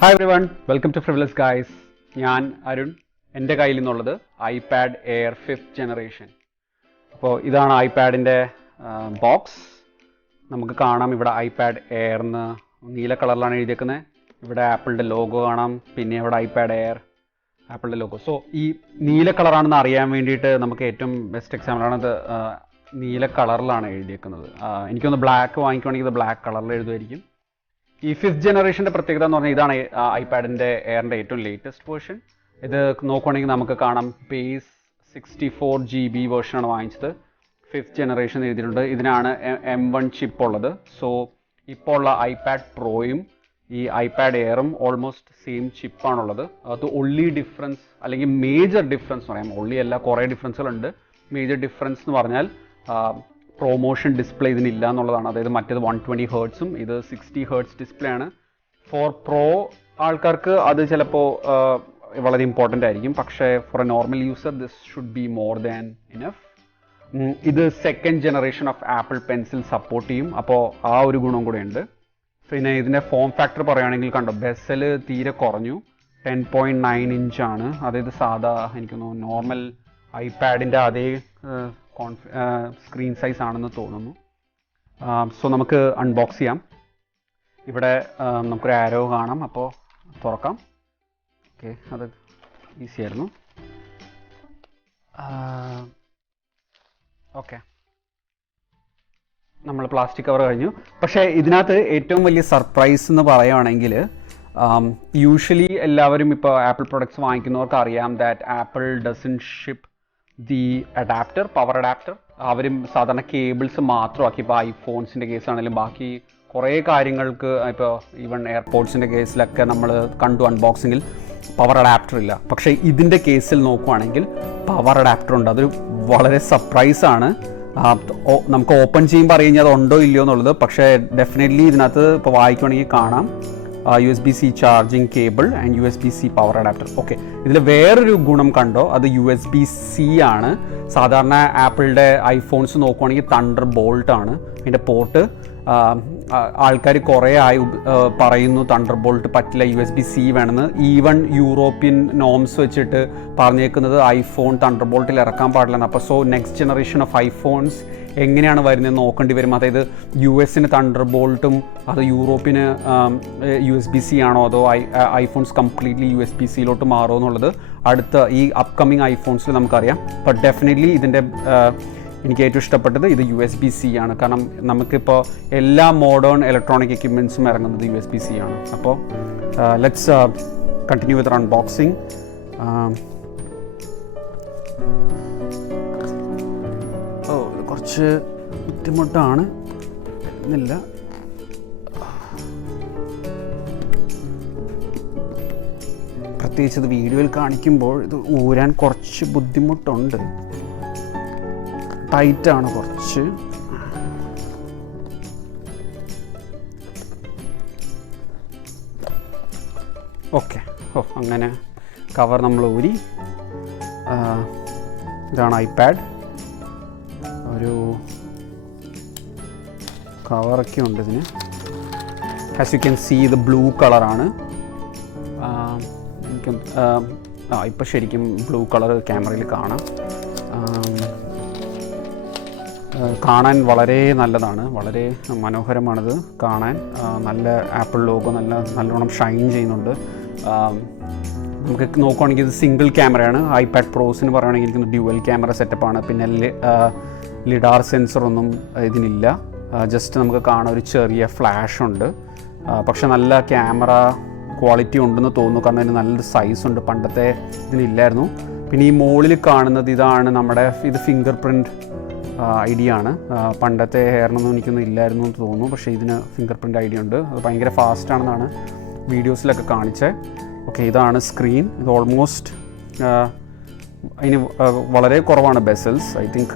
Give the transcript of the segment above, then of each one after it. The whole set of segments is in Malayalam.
Hi everyone, welcome to frivolous guys. ഞാൻ അരുൺ. എൻ്റെ കയ്യിൽ നിന്നുള്ളത് ഐപാഡ് എയർ 5th ജനറേഷൻ. അപ്പോൾ ഇതാണ് ഐപാഡിൻ്റെ ബോക്സ്. നമുക്ക് കാണാം ഇവിടെ ഐപാഡ് എയർ എന്ന് നീല കളറിലാണ് എഴുതിയേക്കുന്നത്. ഇവിടെ ആപ്പിളിൻ്റെ ലോഗോ കാണാം, പിന്നെ ഇവിടെ ഐപാഡ് എയർ ആപ്പിളിൻ്റെ ലോഗോ. സോ ഈ നീല കളറാണെന്ന് അറിയാൻ വേണ്ടിയിട്ട് നമുക്ക് ഏറ്റവും ബെസ്റ്റ് എക്സാമ്പിളാണ് ഇത്. നീല കളറിലാണ് എഴുതിയേക്കുന്നത്. എനിക്കൊന്ന് ബ്ലാക്ക് വാങ്ങിക്കുവാണെങ്കിൽ ഇത് ബ്ലാക്ക് കളറിൽ എഴുതുമായിരിക്കും. ഈ 5th ജനറേഷൻ്റെ പ്രത്യേകത എന്ന് പറഞ്ഞാൽ ഇതാണ് ഐപാഡിൻ്റെ എയറിൻ്റെ ഏറ്റവും ലേറ്റസ്റ്റ് വേർഷൻ. ഇത് നോക്കുകയാണെങ്കിൽ നമുക്ക് കാണാം ബേസ് 64 GB വേർഷനാണ് വാങ്ങിച്ചത്. 5th ജനറേഷൻ എഴുതിയിട്ടുണ്ട്. ഇതിനാണ് M1 ചിപ്പ് ഉള്ളത്. സോ ഇപ്പോൾ ഉള്ള ഐപാഡ് പ്രോയും ഈ ഐപാഡ് എയറും ഓൾമോസ്റ്റ് സെയിം ചിപ്പാണുള്ളത്. അത് ഒള്ളി ഡിഫറൻസ് അല്ലെങ്കിൽ മേജർ ഡിഫറൻസ് എന്ന് പറയാം. ഒള്ളി അല്ല, കുറേ ഡിഫറൻസുകളുണ്ട്. മേജർ ഡിഫറൻസ് എന്ന് പറഞ്ഞാൽ പ്രൊമോഷൻ ഡിസ്പ്ലേ ഇതിനില്ല എന്നുള്ളതാണ്. അതായത് മറ്റേത് 120 ഹേർട്സും ഇത് 60 ഹേർട്സ് ഡിസ്പ്ലേ ആണ്. ഫോർ പ്രോ ആൾക്കാർക്ക് അത് ചിലപ്പോൾ വളരെ ഇമ്പോർട്ടൻ്റ് ആയിരിക്കും. പക്ഷേ for a normal user this should be more than enough. ഇത് 2nd generation of Apple Pencil support ചെയ്യും. അപ്പോൾ ആ ഒരു ഗുണം കൂടെ ഉണ്ട്. പിന്നെ ഇതിൻ്റെ ഫോം ഫാക്ടർ പറയുകയാണെങ്കിൽ കണ്ടോ, ബെസൽ തീരെ കുറഞ്ഞു. 10.9 ഇഞ്ചാണ്. അതായത് സാധാ എനിക്കൊന്ന് നോർമൽ ഐപാഡിൻ്റെ അതേ സ്ക്രീൻ സൈസ് ആണെന്ന് തോന്നുന്നു. സോ നമുക്ക് അൺബോക്സ് ചെയ്യാം. ഇവിടെ നമുക്കൊരു ആരോ കാണാം, അപ്പോൾ തുറക്കാം. ഓക്കെ, അത് ഈസി ആയിരുന്നു. ഓക്കെ, നമ്മൾ പ്ലാസ്റ്റിക് കവർ കഴിഞ്ഞു. പക്ഷേ ഇതിനകത്ത് ഏറ്റവും വലിയ സർപ്രൈസ് എന്ന് പറയുകയാണെങ്കിൽ യൂഷ്വലി എല്ലാവരും ഇപ്പോൾ ആപ്പിൾ പ്രൊഡക്ട്സ് വാങ്ങിക്കുന്നവർക്ക് അറിയാം that Apple doesn't ship the adapter, power adapter. അവരും സാധാരണ കേബിൾസ് മാത്രമാക്കി. ഇപ്പോൾ ഐഫോൺസിൻ്റെ കേസാണെങ്കിലും ബാക്കി കുറേ കാര്യങ്ങൾക്ക്, ഇപ്പോൾ ഈവൻ എയർപോർട്സിൻ്റെ കേസിലൊക്കെ നമ്മൾ കണ്ടു അൺബോക്സിങ്ങിൽ പവർ അഡാപ്റ്റർ ഇല്ല. പക്ഷേ ഇതിൻ്റെ കേസിൽ നോക്കുവാണെങ്കിൽ പവർ അഡാപ്റ്റർ ഉണ്ട്. അതൊരു വളരെ സർപ്രൈസാണ്. നമുക്ക് ഓപ്പൺ ചെയ്യുമ്പോൾ അറിയാം അത് ഉണ്ടോ ഇല്ലയോ എന്നുള്ളത്. പക്ഷേ ഡെഫിനറ്റ്ലി ഇതിനകത്ത് ഇപ്പോൾ വായിക്കുകയാണെങ്കിൽ കാണാം USB-C charging cable and USB-C power adapter. Okay, ഇതിൽ വേറൊരു ഗുണം കണ്ടോ, അത് USB-C ആണ്. സാധാരണ ആപ്പിളിൻ്റെ ഐഫോൺസ് നോക്കുവാണെങ്കിൽ തണ്ടർ ബോൾട്ട് ആണ് അതിൻ്റെ പോർട്ട്. ആൾക്കാർ കുറേ ആയി പറയുന്നു തണ്ടർ ബോൾട്ട് പറ്റില്ല, USB-C വേണമെന്ന്. ഈവൻ യൂറോപ്യൻ നോംസ് വെച്ചിട്ട് പറഞ്ഞേക്കുന്നത് ഐഫോൺ തണ്ടർ ബോൾട്ടിൽ ഇറക്കാൻ പാടില്ലെന്ന്. അപ്പോൾ so next generation of iPhones എങ്ങനെയാണ് വരുന്നതെന്ന് നോക്കേണ്ടി വരും. അതായത് US-ന് തണ്ടർ ബോൾട്ടും അത് യൂറോപ്പിന് USB-C ആണോ, അതോ ഐഫോൺസ് കംപ്ലീറ്റ്ലി USB-Cയിലോട്ട് മാറുമോ എന്നുള്ളത് അടുത്ത ഈ അപ്കമിങ് ഐഫോൺസിൽ നമുക്കറിയാം. ബട്ട് ഡെഫിനറ്റ്ലി ഇതിൻ്റെ എനിക്ക് ഏറ്റവും ഇഷ്ടപ്പെട്ടത് ഇത് USB-C ആണ്. കാരണം നമുക്കിപ്പോൾ എല്ലാ മോഡേൺ ഇലക്ട്രോണിക് എക്യുപ്മെൻറ്റ്സും ഇറങ്ങുന്നത് USB-C ആണ്. അപ്പോൾ ലെറ്റ്സ് കണ്ടിന്യൂ വിത്ത് അൺബോക്സിങ്. ഇത് കുറച്ച് ബുദ്ധിമുട്ടാണ് എന്നില്ല. പ്രത്യേകിച്ച് ഇത് വീഡിയോയിൽ കാണിക്കുമ്പോൾ ഇത് ഊരാൻ കുറച്ച് ബുദ്ധിമുട്ടുണ്ട്. ടൈറ്റാണ് കുറച്ച്. ഓക്കെ, അങ്ങനെ കവർ നമ്മൾ ഊരി. ഇതാണ് ഐപാഡ്. ഒരു കവറൊക്കെ ഉണ്ട് ഇതിന്. ആസ് യു ക്യാൻ സീ ഇത് ബ്ലൂ കളറാണ്. എനിക്ക് ഇപ്പോൾ ശരിക്കും ബ്ലൂ കളർ ക്യാമറയിൽ കാണാം. കാണാൻ വളരെ നല്ലതാണ്, വളരെ മനോഹരമാണിത് കാണാൻ. നല്ല ആപ്പിൾ ലോഗോ നല്ലോണം ഷൈൻ ചെയ്യുന്നുണ്ട്. നമുക്ക് നോക്കുകയാണെങ്കിൽ ഇത് സിംഗിൾ ക്യാമറയാണ്. ഐപാഡ് പ്രോസിന് പറയുകയാണെങ്കിൽ എനിക്ക് ഡ്യുവൽ ക്യാമറ സെറ്റപ്പാണ്. പിന്നെ ലിഡാർ സെൻസറൊന്നും ഇതിനില്ല. ജസ്റ്റ് നമുക്ക് കാണാൻ ഒരു ചെറിയ ഫ്ലാഷ് ഉണ്ട്. പക്ഷെ നല്ല ക്യാമറ ക്വാളിറ്റി ഉണ്ടെന്ന് തോന്നുന്നു. കാരണം ഇതിന് നല്ലൊരു സൈസ് ഉണ്ട്, പണ്ടത്തെ ഇതിനില്ലായിരുന്നു. പിന്നെ ഈ മുകളിൽ കാണുന്നത് ഇതാണ് നമ്മുടെ ഇത് ഫിംഗർ പ്രിൻറ്റ് ID ആണ്. പണ്ടത്തെ ഹെയറിനൊന്നും എനിക്കൊന്നും ഇല്ലായിരുന്നു എന്ന് തോന്നുന്നു. പക്ഷേ ഇതിന് ഫിംഗർ പ്രിൻറ്റ് ID ഉണ്ട്. അത് ഭയങ്കര ഫാസ്റ്റാണെന്നാണ് വീഡിയോസിലൊക്കെ കാണിച്ചത്. ഓക്കെ, ഇതാണ് സ്ക്രീൻ. ഇത് ഓൾമോസ്റ്റ് അതിന് വളരെ കുറവാണ് bezels. I think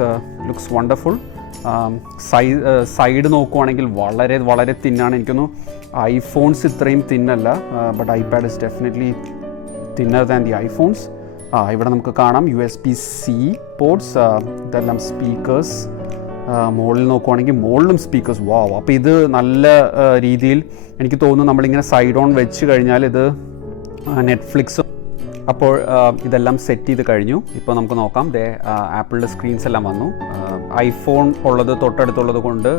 looks wonderful. Side നോക്കുവാണെങ്കിൽ വളരെ വളരെ തിന്നാണ്. എനിക്കൊന്നു ഐഫോൺസ് ഇത്രയും തിന്നല്ല. But iPad is definitely thinner than the iPhones. ഇവിടെ നമുക്ക് കാണാം USB-C പോർട്സ്, ഇതെല്ലാം സ്പീക്കേഴ്സ് മുകളിൽ നോക്കുവാണെങ്കിൽ മുകളിലും സ്പീക്കേഴ്സ് വാവ്. അപ്പോൾ ഇത് നല്ല രീതിയിൽ എനിക്ക് തോന്നുന്നു നമ്മളിങ്ങനെ സൈഡ് ഓൺ വെച്ച് കഴിഞ്ഞാൽ ഇത് നെറ്റ്ഫ്ലിക്സും. അപ്പോൾ ഇതെല്ലാം സെറ്റ് ചെയ്ത് കഴിഞ്ഞു. ഇപ്പോൾ നമുക്ക് നോക്കാം. ആപ്പിളിൻ്റെ സ്ക്രീൻസ് എല്ലാം വന്നു. ഐഫോൺ ഉള്ളത് തൊട്ടടുത്തുള്ളത് കൊണ്ട്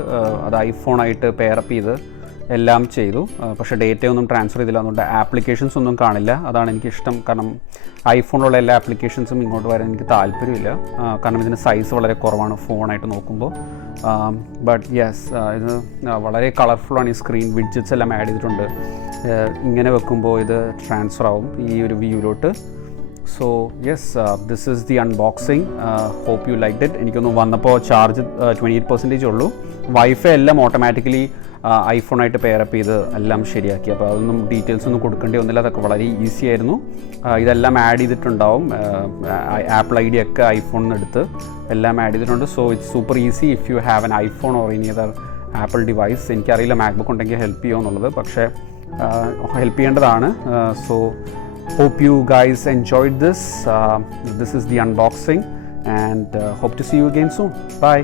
അത് ഐഫോണായിട്ട് പെയറപ്പ് ചെയ്ത് എല്ലാം ചെയ്തു. പക്ഷേ ഡേറ്റയൊന്നും ട്രാൻസ്ഫർ ചെയ്തില്ല, അതുകൊണ്ട് ആപ്ലിക്കേഷൻസ് ഒന്നും കാണില്ല. അതാണ് എനിക്കിഷ്ടം. കാരണം ഐഫോണിലുള്ള എല്ലാ ആപ്ലിക്കേഷൻസും ഇങ്ങോട്ട് വരാൻ എനിക്ക് താല്പര്യമില്ല. കാരണം ഇതിന് സൈസ് വളരെ കുറവാണ് ഫോണായിട്ട് നോക്കുമ്പോൾ. ബട്ട് യെസ്, ഇത് വളരെ കളർഫുള്ളാണ്. ഈ സ്ക്രീൻ വിഡ്ജറ്റ്സ് എല്ലാം ആഡ് ചെയ്തിട്ടുണ്ട്. ഇങ്ങനെ വെക്കുമ്പോൾ ഇത് ട്രാൻസ്ഫർ ആവും ഈ ഒരു വ്യൂവിലോട്ട്. So yes, this is the unboxing. Hope you like it. എനിക്കൊന്ന് വന്നപ്പോൾ ചാർജ് 28% ഉള്ളൂ. വൈഫൈ എല്ലാം ഓട്ടോമാറ്റിക്കലി ഐഫോണായിട്ട് പെയറപ്പ് ചെയ്ത് എല്ലാം ശരിയാക്കി. അപ്പോൾ അതൊന്നും ഡീറ്റെയിൽസ് ഒന്നും കൊടുക്കേണ്ടി വന്നില്ല. അതൊക്കെ വളരെ ഈസി ആയിരുന്നു. ഇതെല്ലാം ആഡ് ചെയ്തിട്ടുണ്ടാവും. ആപ്പിൾ ID ഒക്കെ ഐഫോണിൽ നിന്ന് എടുത്ത് എല്ലാം ആഡ് ചെയ്തിട്ടുണ്ട്. So it's super easy if you have an iPhone or any other apple device. എനിക്കറിയില്ല മാക്ബുക്ക് ഉണ്ടെങ്കിൽ ഹെൽപ്പ് ചെയ്യുമോ എന്നുള്ളത്, പക്ഷേ ഹെൽപ്പ് ചെയ്യേണ്ടതാണ്. So hope you guys enjoyed this. This is the unboxing and hope to see you again soon. Bye.